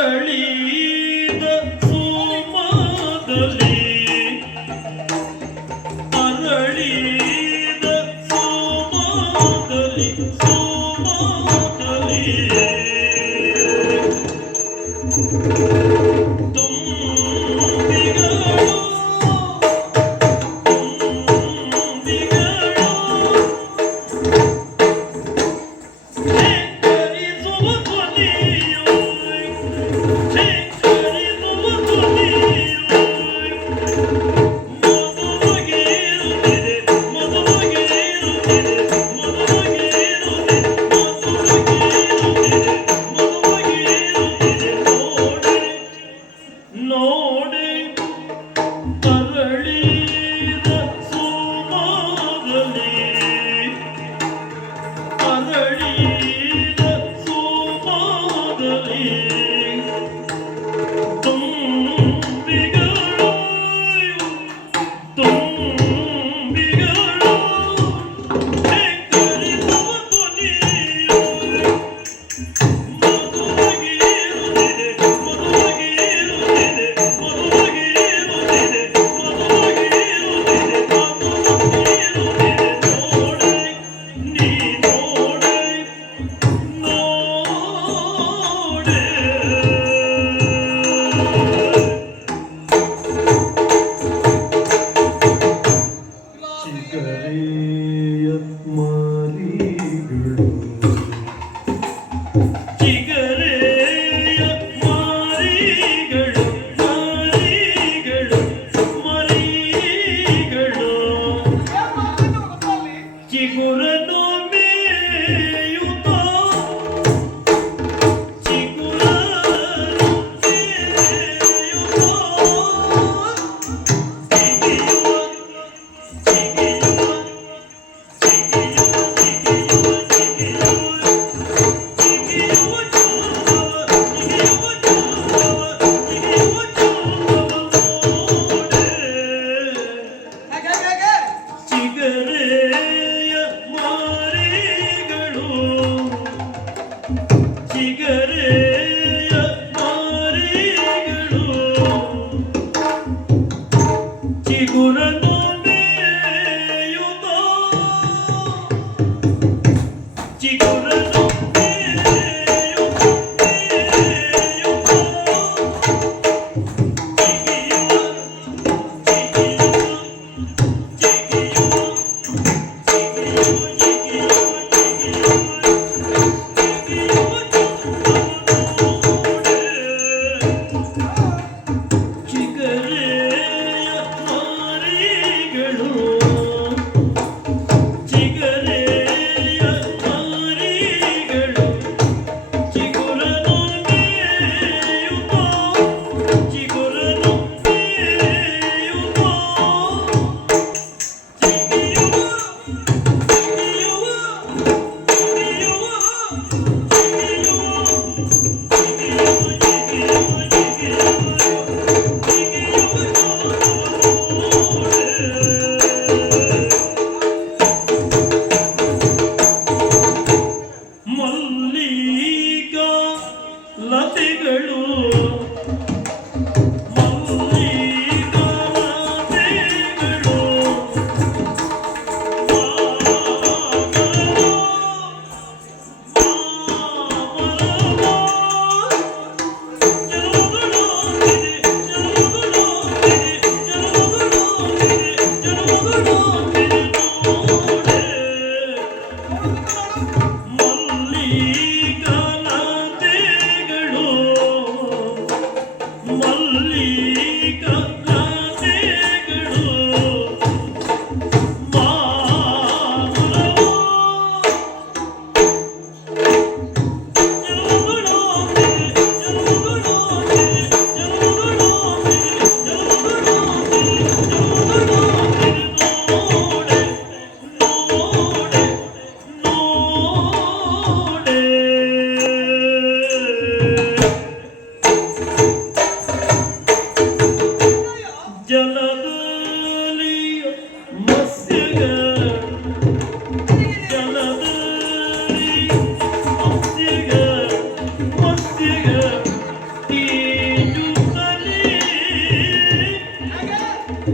குரல் no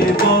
people.